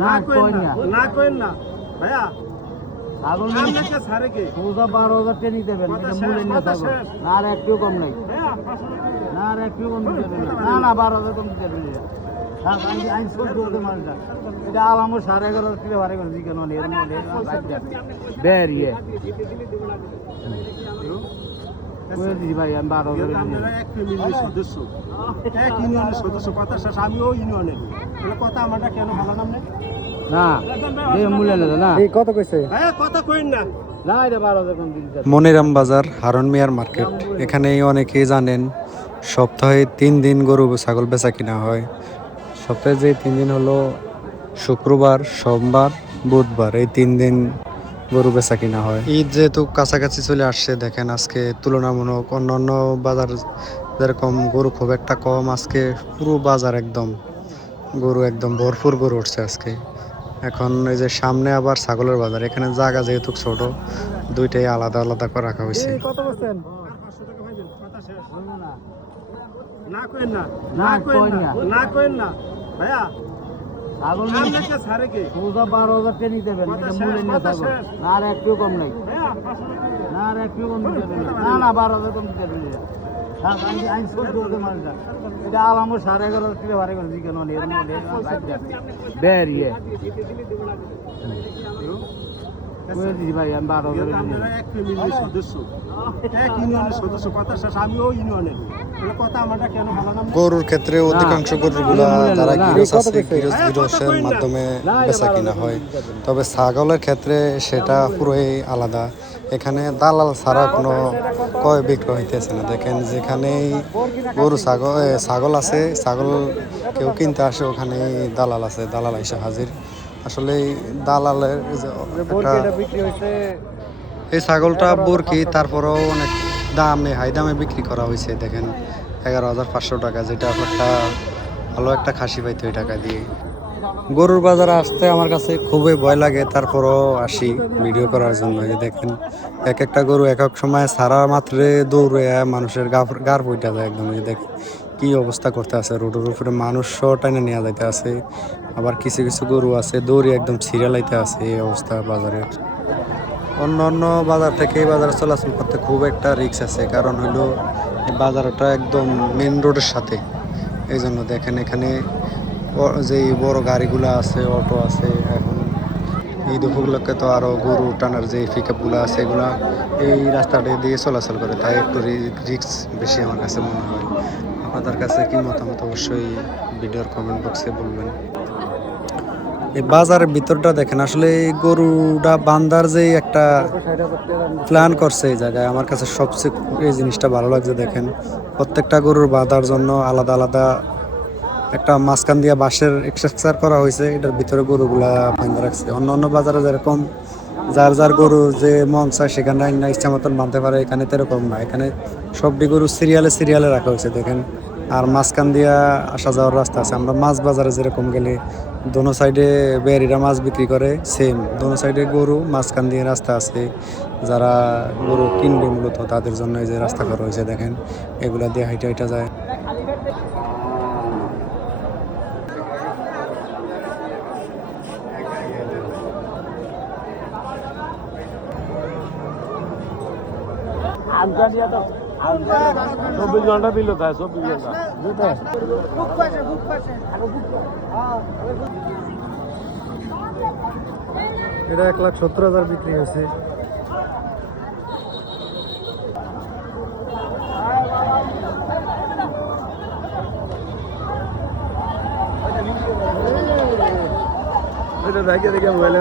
না কইন না ভাইয়া ছাগল নিয়ে সারে কে 12,000 টেনি দেবেন, এটা মূল্য নিয়ে ছাগল না, আর একটু কম নাই, না আর একটু কম দিতে দেবেন না 12,000 কম দিতে দেবেন। আইন সব দৌড়তে মালটা এটা আলামো 11.5 কিলো বারে করে দিকে নলে এর মধ্যে বেরিয়ে কই দিই ভাই আমি 12,000 আপনারা এক ফ্যামিলির সদস্য, এক ইউনিয়নের সদস্য, কথা শেষ। আমিও ইউনিয়নের, তাহলে কথা আমারটা কেন ভালো নাম নেই না এই মূল্য না না এই কত কইছে ভাই কথা কইন না না এটা 12,000 কম দিন। মনিরাম বাজার, হারন মিয়ার মার্কেট, এখানে অনেকেই জানেন সপ্তাহে 3 দিন গরু ছাগল বেচা কিনা হয়। সপ্তাহে যে 3 দিন হলো শুক্রবার, সোমবার, বুধবার, এই 3 দিন গরু বেচা কিনা হয়। ঈদ যেহেতু কাছাকাছি চলে আসছে, দেখেন আজকে তুলনামূলক অন্যান্য বাজার যেরকম গরু খুব একটা কম, আজকে পুরো বাজার একদম গরু একদম ভরপুর গরু উঠছে আজকে। এখন এই যে সামনে আবার ছাগলের বাজার, এখানে জায়গা যেহেতু ছোট, দুইটাই আলাদা আলাদা করে রাখা হয়েছে। কত বলছেন? 500 টাকা ভাইবেন, কথা শেষ। না কইন না না কইন না না কইন না ভাইয়া ছাগল নিয়ে সারে কে 12,000 টেনি দেবেন, এটা মূল্য নিয়ে ছাগল না, আর একটু কম নাই, না আর একটু কম দিতে দেবেন না 12,000 কম দিতে দেবেন। আইন সব দৌড়তে মালটা এটা আলামো 11.5 কিলো বারে করে দিকে নলে এর মধ্যে বেরিয়ে কই দিই ভাই আমি 12,000 আপনারা এক ফ্যামিলির সদস্য, এক ইউনিয়নের সদস্য, কথা শেষ। আমিও ইউনিয়নের, তাহলে কথা আমারটা কেন ভালো নাম গরুর ক্ষেত্রে অধিকাংশ গরুগুলা যারা গিরস আছে, গিরসের মাধ্যমে বেচা কিনা হয়। তবে ছাগলের ক্ষেত্রে সেটা পুরোই আলাদা। এখানে দালাল ছাড়া কোনো ক্রয় বিক্রয় হইতেছে না। দেখেন যেখানেই গরু ছাগল আছে, ছাগল কেউ কিনতে আসে, ওখানেই দালাল আছে, দালাল এসে হাজির। আসলে এই দালালের এই ছাগলটা বুরকি, তারপরেও অনেক দামে হাই দামে বিক্রি করা হয়েছে। দেখেন 11,500 টাকা, যেটা একটা ভালো একটা খাসি পাইতে ওই টাকা দিয়ে। গরুর বাজারে আসতে আমার কাছে খুবই ভয় লাগে, তারপরও আসি ভিডিও করার জন্য। এই দেখেন এক একটা গরু এক এক সময় সারা মাত্রে দৌড়ে মানুষের গার বইটা যায় একদম। এই দেখেন কি অবস্থা করতে আছে, রোডের উপরে মানুষও টাইনে নেওয়া যাইতে আছে। আবার কিছু কিছু গরু আছে দৌড়ে একদম ছিঁড়ালাইতে আছে। এই অবস্থা বাজারের। অন্য অন্য বাজার থেকে এই বাজারে চলাচল করতে খুব একটা রিস্ক আছে, কারণ হইলো এই বাজারটা একদম মেন রোডের সাথে। এই জন্য দেখেন এখানে যে বড় গাড়িগুলো আছে, অটো আছে, এখন ঈদ উপলক্ষে তো আরও গরু টানার যে পিকআপগুলো আছে, এগুলা এই রাস্তাটা দিয়ে চলাচল করে, তাই একটু রিস্ক বেশি আমার কাছে মনে হয়। আপনাদের কাছে কি মতামত অবশ্যই ভিডিওর কমেন্ট বক্সে বলবেন। এই বাজারের ভিতরটা দেখেন, আসলে এই গরুটা বান্ধার যে একটা প্ল্যান করছে এই জায়গায়, আমার কাছে সবচেয়ে এই জিনিসটা ভালো লাগছে। দেখেন প্রত্যেকটা গরুর বাঁধার জন্য আলাদা আলাদা একটা মাঝখান দিয়ে বাঁশের স্ট্রাকচার করা হয়েছে, এটার ভিতরে গরুগুলা বাঁধা রাখছে। অন্য অন্য বাজারে যেরকম যার যার গরু যে মন চায় সেখানে ইচ্ছা মতন বাঁধতে পারে, এখানে তো এরকম না। এখানে সবটি গরু সিরিয়ালে রাখা হয়েছে দেখেন। আর মাঝখান দিয়া আসা যাওয়ার রাস্তা আছে। আমরা মাছ বাজারে যেরকম গেলে দোনো সাইডে বেরিরা মাছ বিক্রি করে, সেম দোনো সাইডে গরু, মাঝখান দিয়ে রাস্তা আছে। যারা গরু কিনবে মূলত তাদের জন্য এই যে রাস্তা করা হয়েছে দেখেন, এগুলা দিয়ে হাইটা হাইটা যায়। চব্বিশ ঘন্টা দিল, তাই 24 ঘন্টা এটা 1,70,000 বিক্রি হয়েছে। এটা দেখে দেখে মোবাইলে